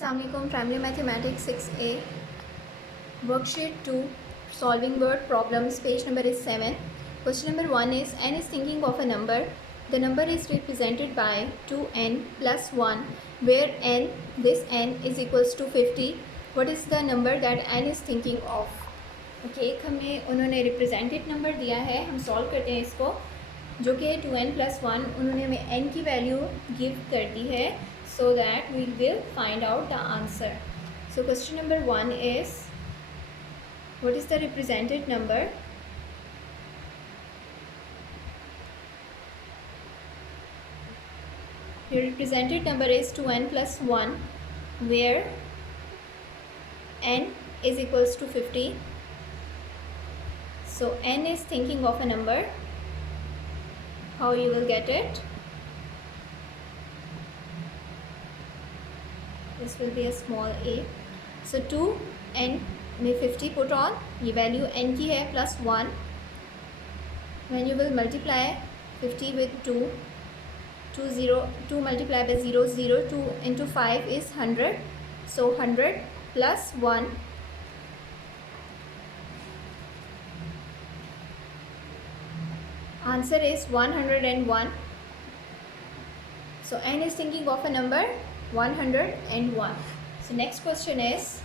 Assalamu alaikum. Primary Mathematics 6A Worksheet 2 Solving word problems. Page number is 7. Question number 1 is n is thinking of a number. The number is represented by 2n plus 1 where this n is equals to 50. What is the number that n is thinking of? Okay एक हमें उन्होंने represented number दिया है, हम solve करते हैं इसको, जो कि 2n + 1. उन्होंने हमें n की वैल्यू गिव कर दी है, so that we will find out the answer. So question number 1 is what is the represented number? Your represented number is 2n + 1 where n is equals to 50. So n is thinking of a number. How you will get it? This will be a small a. So 2n में 50 put on, ये value n की है plus 1. When you will multiply 50 with 2 multiplied by 0, 2 into 5 is 100. So 100 plus 1. Answer is 101. So n is thinking of a number 101. So next question is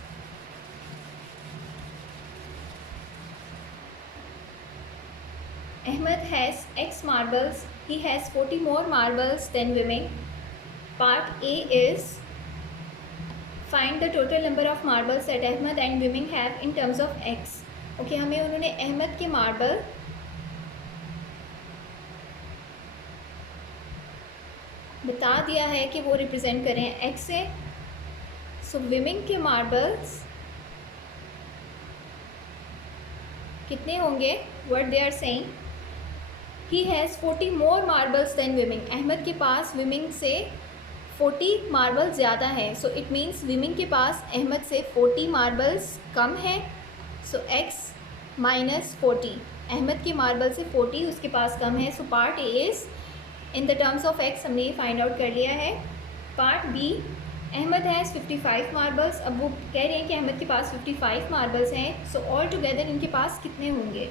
Ahmed has X marbles. He has 40 more marbles than women. Part A is find the total number of marbles that Ahmed and women have in terms of X. Okay, हमें उन्होंने अहमद के marble बता दिया है कि वो represent करें X से. सो विमेन के मार्बल्स कितने होंगे? What they are saying, he has 40 more marbles than women. Ahmed के पास विमेन से 40 मार्बल ज़्यादा हैं. सो इट मीन्स विमेन के पास अहमद से 40 मार्बल्स कम हैं. सो x माइनस 40, अहमद के मार्बल से 40 उसके पास कम है. So part A is in the terms of x हमने ये फाइंड आउट कर लिया है. Part B, Ahmed has 55 marbles. अब वो कह रहे हैं कि अहमद के पास 55 मार्बल्स हैं. सो ऑल टुगेदर इनके पास कितने होंगे?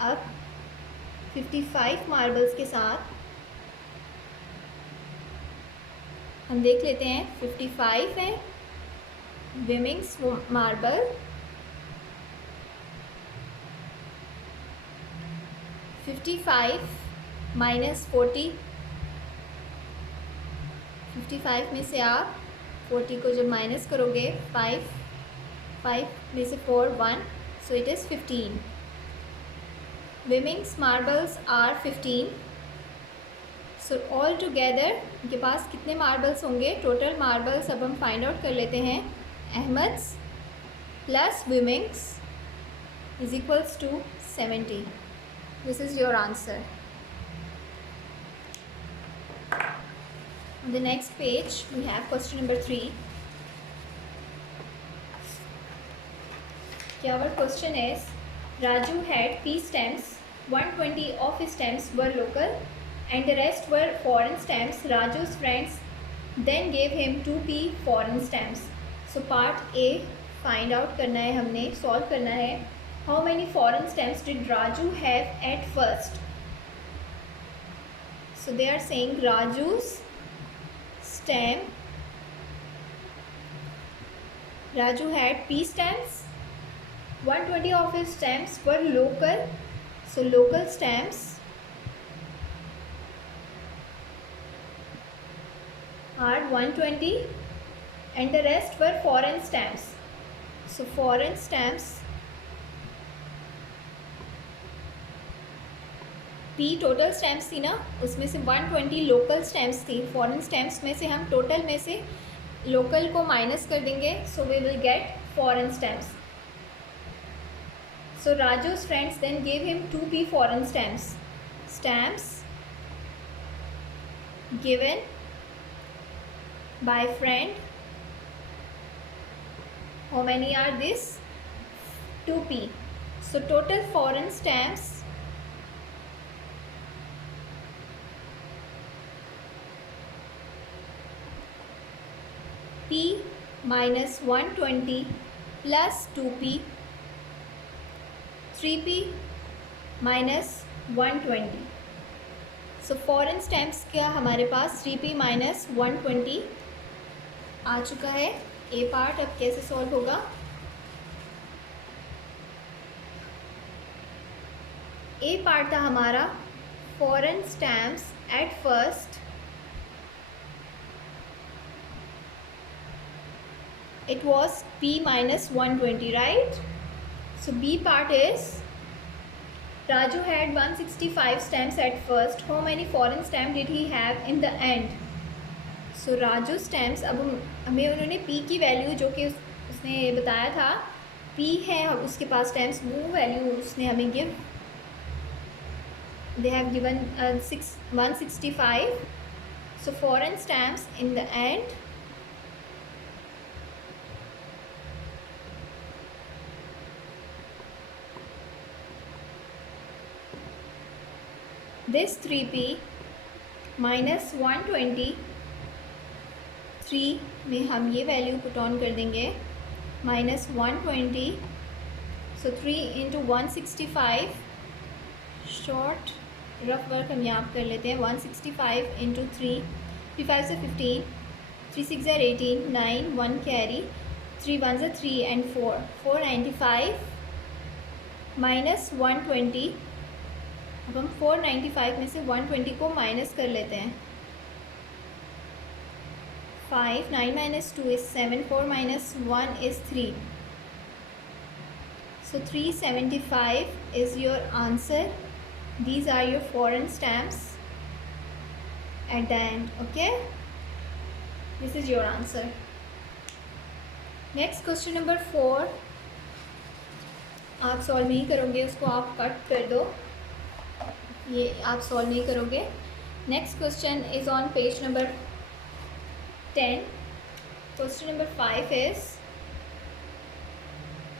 अब 55 मार्बल्स के साथ हम देख लेते हैं. 55 है विमेन्स मार्बल, 55 माइनस 40. 55 में से आप 40 को जब माइनस करोगे 5 में से 4 1, so it is 15. Women's marbles are 15. So all together इनके पास कितने मार्बल्स होंगे? टोटल मार्बल्स अब हम फाइंड आउट कर लेते हैं. अहमद्स plus women's is equals to 70. This is your answer. On the next page we have question number 3. Our question is Raju had P stamps. 120 of his stamps were local and the rest were foreign stamps. Raju's friends then gave him 2p foreign stamps. So part A find out करना है, हमने solve करना है. How many foreign stamps did Raju have at first? So they are saying Raju's stamp, Raju had P stamps. 120 of his stamps were local. So local stamps are 120 and the rest were foreign stamps. So foreign stamps P total stamps थी ना, उसमें से 120 local stamps थी. Foreign stamps में से हम total में से लोकल को माइनस कर देंगे. So we will get foreign stamps. So Raju's friends then gave him 2p foreign stamps. Stamps given by friend. How many are this? 2p. So total foreign stamps p minus 120 plus 2p, 3p minus 120. So foreign stamps का हमारे पास 3p minus 120 आ चुका है. ए part अब कैसे solve होगा? ए part था हमारा foreign stamps at first it was p minus 120, right? So b part is Raju had 165 stamps at first. How many foreign stamp did he have in the end? So Raju stamps, अब हमें उन्होंने p की value जो कि उसने बताया था p है उसके पास स्टैम्प्स, वो वैल्यू उसने हमें give, they have given 165. So foreign stamps in the end this 3p minus 120, 3 में हम ये वैल्यू पुट ऑन कर देंगे minus 120. So 3 into 165, short rough work हम यहाँ कर लेते हैं. 165 into 3, 3 5 से 15, 3 6 are 18, 9 1 carry, 3 1 are 3 and 4, 495 minus 120. अब हम 495 में से 120 को माइनस कर लेते हैं. 5 9 minus 2 is 7, 4 minus 1 is 3. So 375 is your answer. These are your foreign stamps at the end. Okay, this is your answer. Next question number 4. आप सॉल्व नहीं करोगे, उसको आप कट कर दो, ये आप सॉल्व नहीं करोगे. Next question is on page number 10. Question number 5 is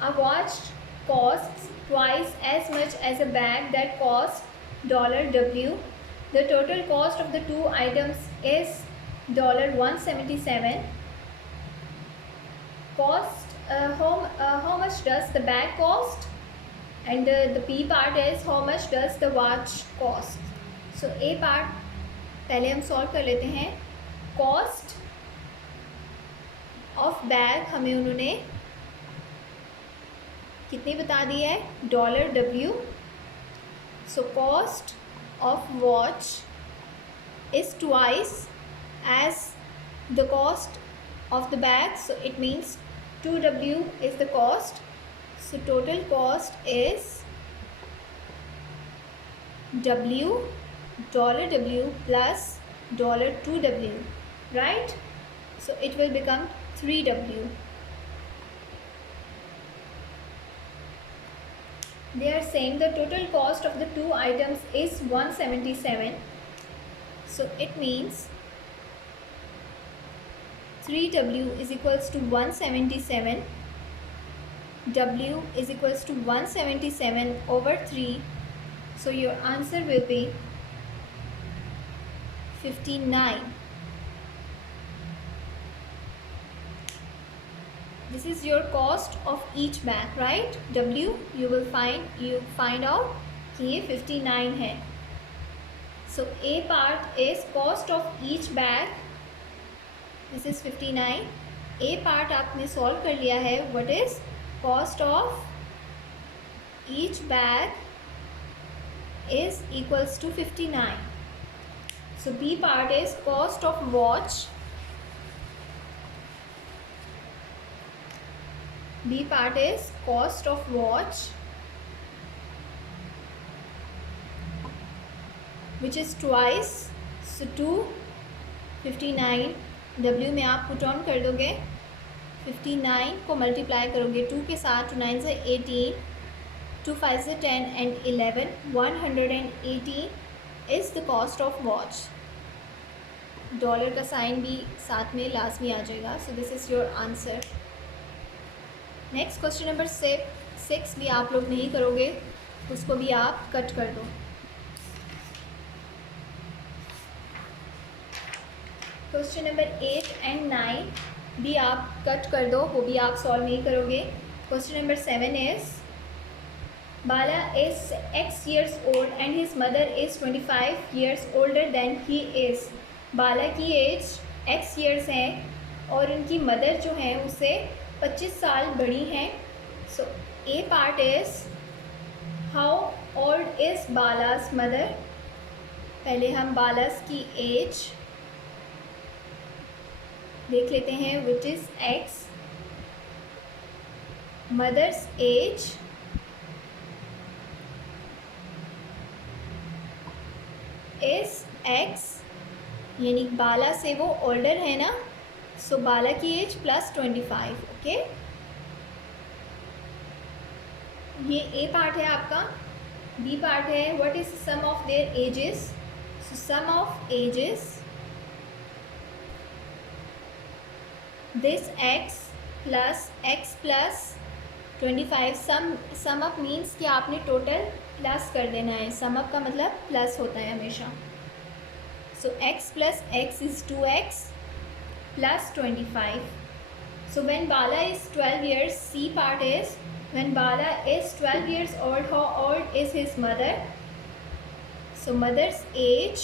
a watch costs twice as much as a bag that costs $W. The total cost of the two items is $177. Cost, how much does the bag cost? And the p part is how much does the watch cost? So a part पहले हम solve कर लेते हैं. Cost of bag हमें उन्होंने कितनी बता दी है? $W. So cost of watch is twice as the cost of the bag, so it means 2W is the cost. So total cost is $W plus $2W, right? So it will become 3W. They are saying the total cost of the two items is 177. So it means 3W is equals to 177. W is equals to 177 over 3. So your answer will be 59. This is your cost of each bag, right? W you find out कि ये 59 है. So A part is cost of each bag. This is 59. A part आपने solve कर लिया है. What is cost of each bag is equals to 59. So B part is cost of watch. B part is cost of watch, which is twice. So 259 W में आप put on कर दोगे, 59 को multiply करोगे 2 के साथ, 2 9 से 18, 2 5 से 10 and 11, 180 is the cost of watch. Dollar का साइन भी साथ में लाजमी आ जाएगा. So this is your answer. Next question number 6 भी आप लोग नहीं करोगे, उसको भी आप कट कर दो. क्वेश्चन नंबर 8 and 9 भी आप कट कर दो, वो भी आप सॉल्व नहीं करोगे। Question number 7 is Bala is X years old and his mother is 25 years older than he is। बाला की एज X years है और उनकी मदर जो है उससे 25 साल बड़ी हैं। So a part is how old is बालास मदर। पहले हम बालास की एज देख लेते हैं, which is X। Mother's age is X, यानी बाला से वो ओल्डर है ना, सो बाला की एज प्लस 25। ओके, ये ए पार्ट है आपका। बी पार्ट है what is sum of their ages. So sum of ages this X plus 25। Sum up means कि आपने टोटल प्लस कर देना है। सम अप का मतलब प्लस होता है हमेशा। सो X plus X is 2X plus 25। So when Bala is 12 years, C part is when Bala is 12 years old, how old is his mother? So mother's age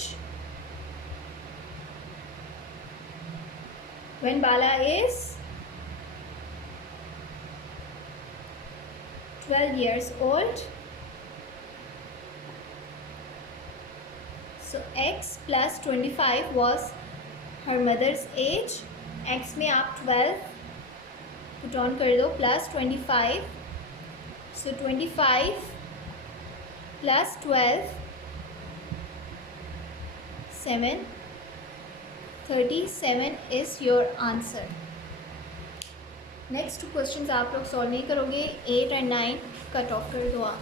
when Bala is 12 years old, so X plus 25 was her mother's age। X में आप 12 put on कर दो plus 25। So 25 plus 12 7 37 is your answer. Next questions आप लोग solve नहीं करोगे, 8 और 9 cut off कर दो आप।